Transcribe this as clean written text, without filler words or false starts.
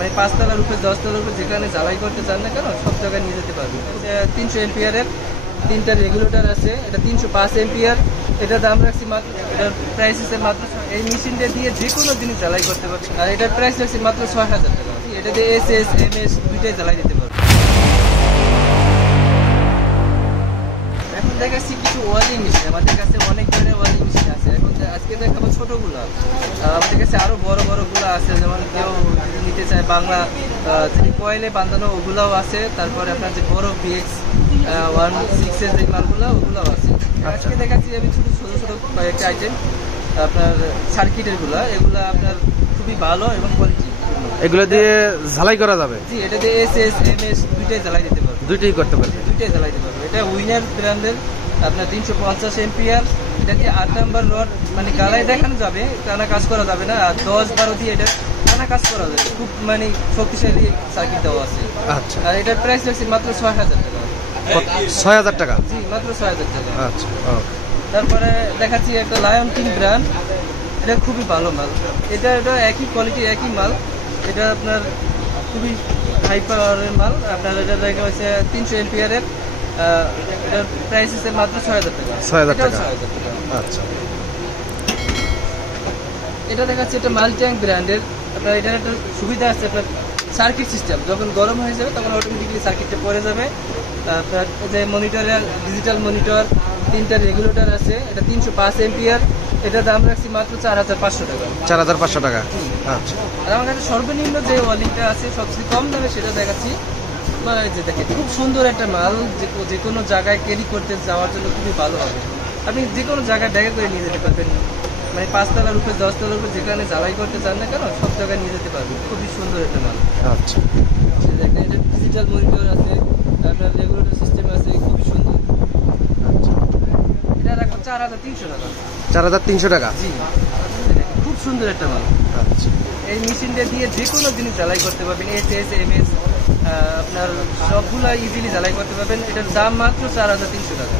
মানে 5 তলার উপরে 10 তলার উপরে যেখানে জ্বালাই করতে চান না কেন সব জায়গায় নিয়ে যেতে পারবেন। 300 এম্পিয়ারের 3টা রেগুলেটর আছে, এটা 305 এম্পিয়ার। এটার দাম রাখছি মাত্র, এটার প্রাইস আছে মাত্র, এই মেশিনটা দিয়ে যে কোনো জিনিস জ্বালাই করতে পারবেন। আর এটার প্রাইস রাখছি মাত্র 6000 টাকা। এটা দিয়ে এসএস এমএস দুইটাই জ্বালাই দিতে পারবেন। এখন দেখাচ্ছি কিছু ওয়ালিং মেশিন, আমাদের কাছে অনেক ধরনের ওয়ালিং মেশিন আছে। এখন আজকে দেখাবো ছোটগুলো, আমাদের কাছে আরো বড় বড় গুলো আছে, যেমন কেউ নিতে চায় বাংলা যিনি কয়েলে বাঁধানো ওগুলাও আছে। তারপরে আপনার যে বড় বিএক্স 16 এর যে মালগুলো ওগুলাও আছে। আজকে দেখাচ্ছি আমি ছোট ছোট ছোট কয়েকটা আইটেম আপনার সার্কিটের গুলা, এগুলা আপনার খুবই ভালো এবং কোয়ালিটি। এগুলো দিয়ে ঝালাই করা যাবে? জি, এটা দিয়ে এসএস এমএস দুইটাই জ্বালাই দিতে পারবে। দুইটাই করতে পারবে? দুইটাই জ্বালাই দিতে পারবে। এটা উইনার ব্র্যান্ডের আপনার 350 এম্পিয়ার। এটা দিয়ে 8 নাম্বার রড, মানে গালায় দেখানো যাবে, টানা কাজ করা যাবে না। আর 10-12 দিয়ে এটা টানা কাজ করা যাবে, খুব মানে শক্তিশালী সার্কিট দেওয়া আছে। আচ্ছা, আর এটার প্রাইস রাখছি মাত্র 6000 টাকা। 6000 টাকা? জি, মাত্র 6000 টাকা। আচ্ছা, তারপরে দেখাচ্ছি একটা লায়ন কিং ব্র্যান্ড, এটা খুবই ভালো মাল। এটা একই কোয়ালিটি একই মাল, এটা আপনার খুবই হাই পাওয়ারের মাল। আপনার এটা দেখা হচ্ছে 300 এম্পিয়ারের, এটার প্রাইস আছে মাত্র 6000 টাকা। 6000 টাকা। আচ্ছা, এটা দেখাচ্ছে এটা মাল্টিট্যাঙ্ক ব্র্যান্ডের। আপনার এটার একটা সুবিধা আছে, আপনার সার্কিট সিস্টেম যখন গরম হয়ে যাবে তখন অটোমেটিক্যালি সার্কিটটা পড়ে যাবে। আপনার যে মনিটরের ডিজিটাল মনিটর, 3টা রেগুলেটর আছে, এটা 305 এম্পিয়ার। এটার দাম রাখছি মাত্র 4500 টাকা। 4500 টাকা। আচ্ছা, আর আমার কাছে সর্বনিম্ন যে ওয়ালিংটা আছে সবচেয়ে কম দামে সেটা দেখাচ্ছি। মানে যে দেখেন খুব সুন্দর একটা মাল, যে কোনো জায়গায় ক্যারি করতে যাওয়ার জন্য খুবই ভালো হবে। আপনি যে কোনো জায়গায় ব্যাগে করে নিয়ে যেতে পারবেন, মানে 5 তলার উপরে 10 তলার উপরে যেখানে জ্বালাই করতে চান না কেন সব জায়গায় নিয়ে যেতে পারবেন। খুবই সুন্দর একটা মাল। আচ্ছা, দেখেন এটা ডিজিটাল মনিটর আছে, আপনার রেগুলেটর সিস্টেম আছে, খুবই সুন্দর। আচ্ছা, এটা রাখবো 4300 টাকা। 4300 টাকা? জি, খুব সুন্দর একটা মাল। আচ্ছা, এই মেশিনটা দিয়ে যে কোনো জিনিস জ্বালাই করতে পারবেন, এসএস এমএস আপনার সবগুলা ইজিলি জ্বালাই করতে পারবেন। এটার দাম মাত্র 4300 টাকা।